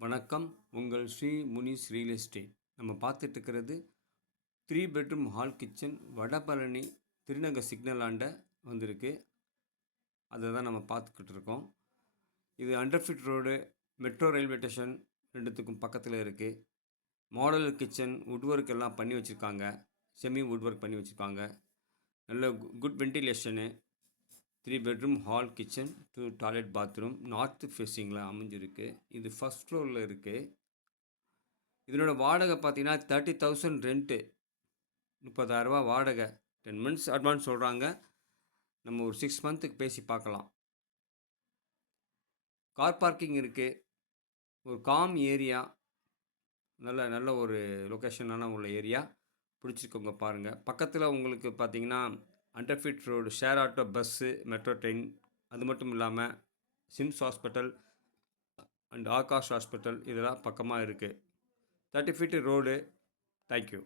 வணக்கம். உங்கள் Sri Munis real estate. நம்ம பார்த்துட்டு இருக்கிறது 3 bedroom hall kitchen Vadapalani Thirunagar signal ஆண்ட வந்திருக்கு. அதை தான் நம்ம பார்த்துக்கிட்டு இருக்கோம். இது 100 feet road, metro railway station ரெண்டுத்துக்கும் பக்கத்தில் இருக்குது. மாடல் கிச்சன் வுட் ஒர்க் எல்லாம் பண்ணி வச்சுருக்காங்க. செமி வுட் ஒர்க் பண்ணி வச்சுருக்காங்க. நல்ல good ventilation. 3 bedroom hall kitchen 2 toilet bathroom north ஃபேஸிங்கில் அமைஞ்சிருக்கு. இது ஃபஸ்ட் ஃப்ளோரில் இருக்குது. இதனோட வாடகை பார்த்தீங்கன்னா 30,000 ரெண்ட்டு, 30,000 வாடகை. 10 மந்த்ஸ் அட்வான்ஸ் சொல்கிறாங்க. நம்ம ஒரு 6 மந்த்துக்கு பேசி பார்க்கலாம். கார் பார்க்கிங் இருக்குது. ஒரு காம் ஏரியா, நல்ல நல்ல ஒரு லொக்கேஷனான உள்ள ஏரியா. பிடிச்சிருக்கவங்க பாருங்கள். பக்கத்தில் உங்களுக்கு பார்த்தீங்கன்னா 100 feet road, share auto, bus, metro train, அது மட்டும் இல்லாமல் SIMS hospital and Aakash hospital இதெல்லாம் பக்கமாக இருக்குது. 30 ஃபீட்டு ரோடு. தேங்க்யூ.